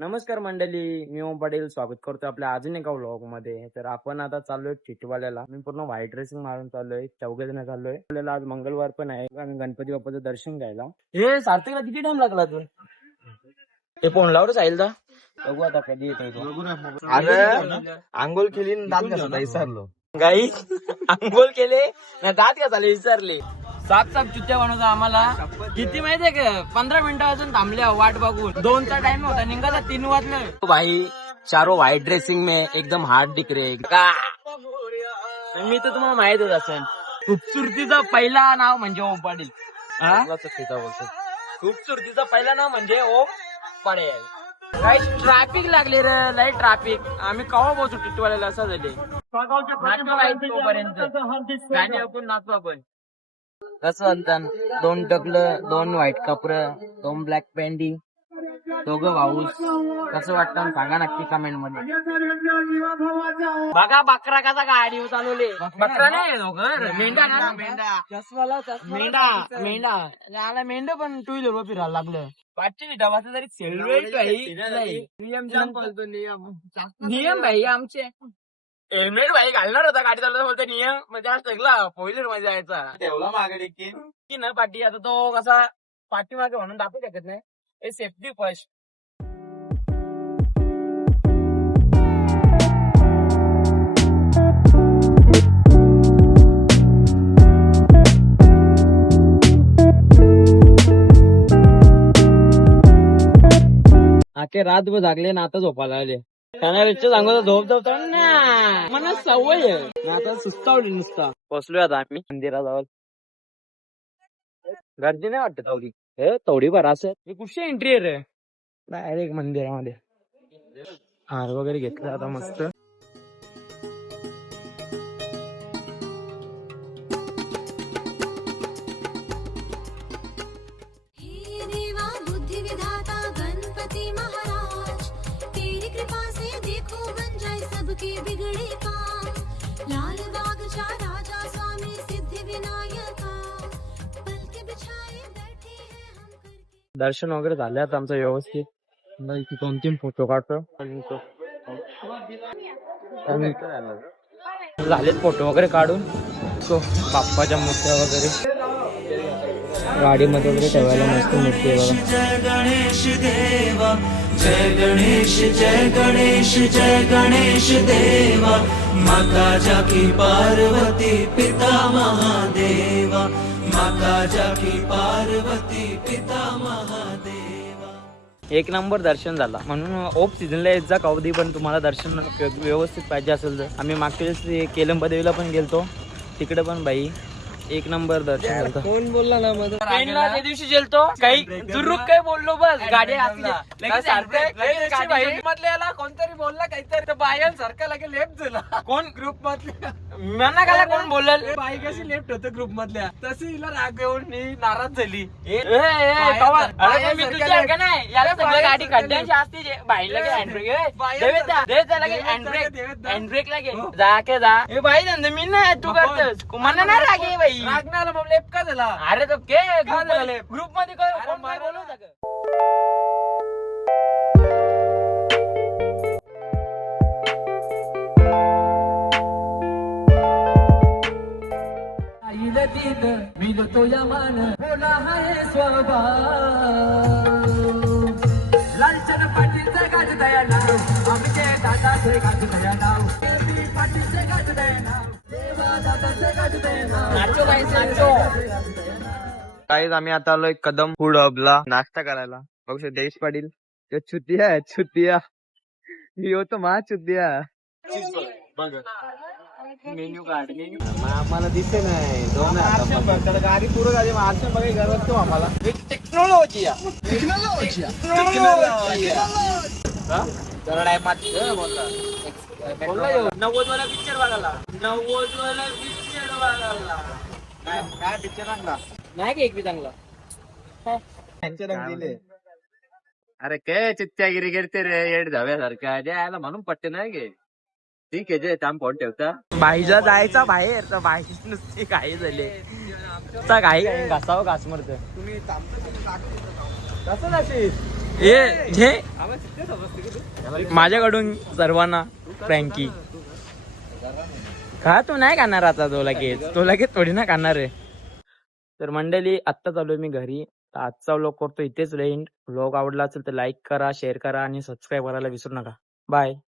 नमस्कार मंडळी, मी ओम पाटील स्वागत करतो आपल्या अजून एका व्लॉग मध्ये. तर आपण आता चाललोय टिटवाल्याला. मी पूर्ण व्हाईट ड्रेसिंग मारून चाललोय, चौघे जण चाललोय. आपल्याला आज मंगळवार पण आहे आणि गणपती बाप्पाचं दर्शन घ्यायला. हे सार्थकला किती टाइम लागला तू? हे फोन लावच आहे का? बघू आता कधी येतोय तो. अरे आंघोळ केली दात घासता विसरलो. गाई आंघोळ केले ना, दात का झाले विसरले. साप साप चुत्या बनवता आम्हाला. किती माहितीये का, 15 मिनिटं अजून थांबल्या वाट बघून. 2चा टाइम होता, निघाला 3 वाजले. भाई चारो व्हाईट ड्रेसिंग में एकदम हार्ड दिख रहे का. मी तर तुम्हाला माहितच असेल, खूबसूरतीचं पहिला नाव म्हणजे ओम पाटील. खूबसूरतीचं पहिला नाव म्हणजे ओम पाटील. काही ट्रॅफिक लागले रे, लय ट्रॅफिक. आम्ही कवा पोहोचू टिटवाल्याला असं झाले. तोपर्यंत गाणी आपण नाचू आपण. कसं म्हणतात, 2 टकलं, 2 व्हाईट कपडं, 2 ब्लॅक पॅन्टी, दोघं भाऊस. कसं वाटतं सांगा नक्की कमेंट मध्ये. बघा बकरा कसा गाडी चालवले. बकरा नाही मेंढा मेंढा मेंढा मेंढा मेंढा पण 2 व्हीलर वर फिरायला लागलं. पाचशे डबाचं तरी नियम भाई आमचे. हेल्मेट भाई घालणार होता गाडी चालवता, बोलते नियम म्हणजे आज सगळा फोर मध्ये जायचा. ठेवला मागे की ना पाठी. आता तो कसा पाठीमागे म्हणून दाखवू शकत नाही. हे सेफ्टी फर्स्ट. आखे रातभर जागले ना, आता झोपायला आले. त्यांना रिक्षा सांगतो झोप झोपतो ना, मला सवय आहे. आता सुस्तावली नुसता. बसलोय आता आम्ही मंदिराजवळ. गर्दी नाही वाटत तेवढी. हे थोडी फार असं. हे कुठची एंट्री आहे रे? डायरेक्ट मंदिरामध्ये. हार वगैरे घेतला आता मस्त. दर्शन वगैरे झाले आता आमचं व्यवस्थित. 2-3 फोटो काढतो. झालेत फोटो वगैरे काढून. तो बाप्पाच्या मूर्त्या वगैरे गाडीमध्ये वगैरे ठेवायला मस्त मूर्ती आहे बघा. जय गणेश देवा, जय गणेश, जय गणेश, जय गणेश देवा. माता जाकी पार्वती पिता महादेवा, माता जाकी पार्वती पिता महादेवा. एक नंबर दर्शन झाला. म्हणून ऑफ सीझनला येत जा कधी पण तुम्हाला दर्शन व्यवस्थित पाहिजे असेल तर. आम्ही मागच्या वेळेस केलंबा देवीला पण गेलतो, तिकडे पण भाई एक नंबर दर्शन झालं. कोण बोलला ना मध्ये त्या दिवशी गेलतो, काही दुरुक काही बोललो बस. गाडी मधल्याला कोणतरी बोलला काहीतरी, बायल सारखा लागेल लेफ्ट झाला. कोण ग्रुप मधल्या मना काला कोण बोलल. बाई कशी लेफ्ट होतं ग्रुप मधल्या, तशी हिला राग येऊन नाराज झाली. गाडी खड्ड्यांची असते. बाईला हँडब्रेक लागे जा के जा. हे बाई धंदे मी नाही, तू करतोस. मला नाही रागे बाई. राग नाही आला मग लेफ्ट का झाला. अरे तो ग्रुप मध्ये कोण काय बोलवत का? मिळतो या मान बोला हाय स्वभाव. लालचंद पाटीलचे गाज दया नाव, आमचे दादाचे गाज दया नाव, पाटीलचे गाज दया नाव, देवा दादाचे गाज दया नाव. नाचो बाई नाचो. काहीच आम्ही आता आलोय कदम फूड हबला नाश्ता करायला. बघू शकतो देश पाटील छुतिया आहे, छुतिया ही होतो मा छुतिया. मेन्यू कार्ड आम्हाला दिसे नाही गाडी पुरं झाली. आरक्षण बघायला गरज तो आम्हाला. टेक्नॉलॉजी बोलला 90 वाला पिक्चर बघायला. 90 वाला पिक्चर बघायला. काय पिक्चर आणला नाही की एक बी चांगला. त्यांचे रंग दिले. अरे काय चित्त्यागिरी करते रे येड धाव्यासारखा. द्यायला म्हणून पट्टे नाही गे. ठीक आहे जे काम फोन ठेवता. भाईला जायचा बाहेर तर भाई नुसती काही झाले. घाई घासावं घास मरत. तुम्ही कसं जाशील ए जे माझ्याकडून सर्वांना फ्रँकी खा. तू नाही खाणार आता, तो लगेच थोडी ना खाणार आहे. तर मंडळी आत्ता चालू मी घरी. तर आजचा व्लॉग करतो इथेच एंड. व्लॉग आवडला असेल तर लाईक करा, शेअर करा आणि सबस्क्राईब करायला विसरू नका. बाय.